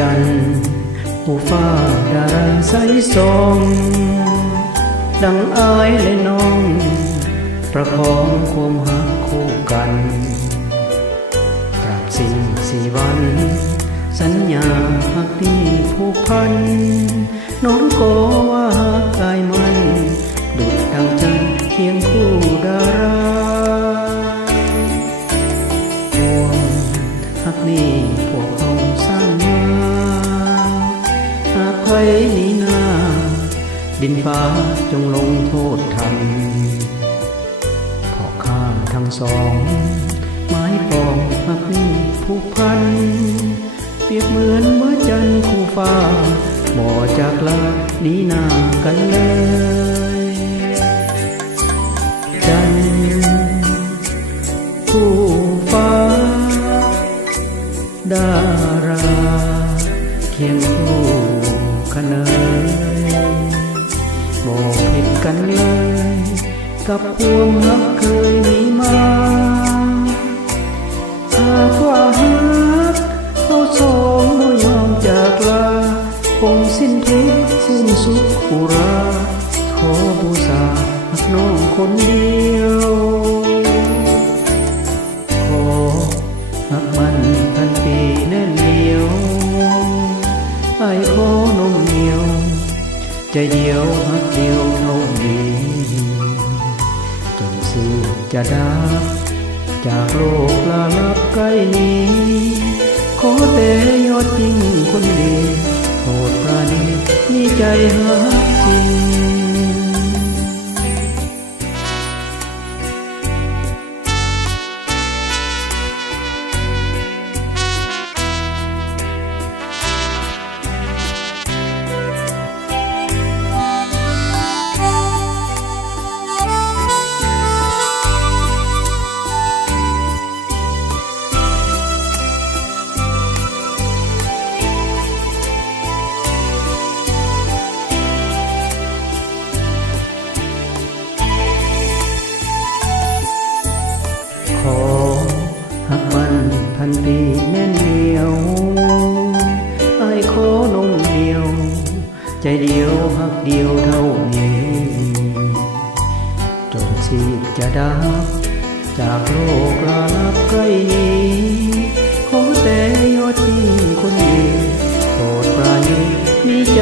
จันทร์ผู้ฟ้าดาราใสส่องดังอายและน้องประคองความหักคู่กันตราบสิ้นสี่วันสัญญาหักนี้ผูกพันน้องก็ว่าหักอายมันดุจดังจันทร์เคียงคู่ดาราห่วงหักนี้พวกเขาสร้างมาหากใครหนีหน้าดินฟ้าจงลงโทษทันพ่อข้าทั้งสองไม้ปองหักนี้ผูกพันเปรียบเหมือนเมื่อจันทร์คู่ฟ้าบ่จากลาหนีหน้ากันเลยจันทร์คู่ฟ้าดาราเคียงคู่กันเลยบอกผิดกันเลยกับความรักเคยมีมาหากว่าหักเราสองบ่ยอมจากลาคงสิ้นทุกข์สิ้นสุขอุราขอบูชาหักน้องคนเดียวขอหักมันพันปีแน่นเหนียวไอ้ขอนมเหนียวใจเดียวหักเดียวเท่านี้จนสิ้นจะดับจากโลกลาลับใกล้นี้ขอแต่ยอดจริงคนดีโปรดปราณีมีใจหักจริงขอหักมันพันปีแน่นเหนียวไอ้ขอนมเหนียวใจเดียวหักเดียวเท่านี้จนชีพจะดับจากโลกลาลับใกล้นี้ขอแต่ยอดจริงคนดีโปรดปราณีมีใจ